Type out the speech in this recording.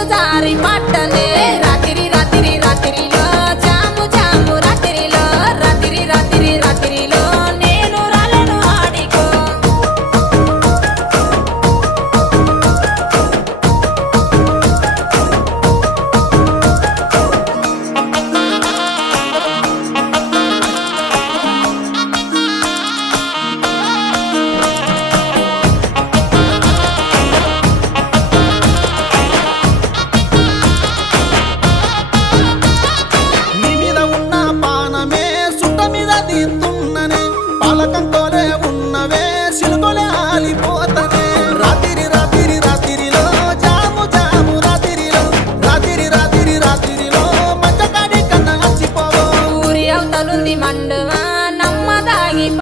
నీరు జారి పట్టనే రాత్రి రాత్రి రాత్రిలో జాము జాము రాత్రిలో రాత్రి రాత్రి రాత్రిలో నేను రాలను ఆడికో నీ మీద ఉన్న పానమే సుట్ట మీద తీస్తున్ననే పాలకంతోనే ఉన్నవే సిలుకొలే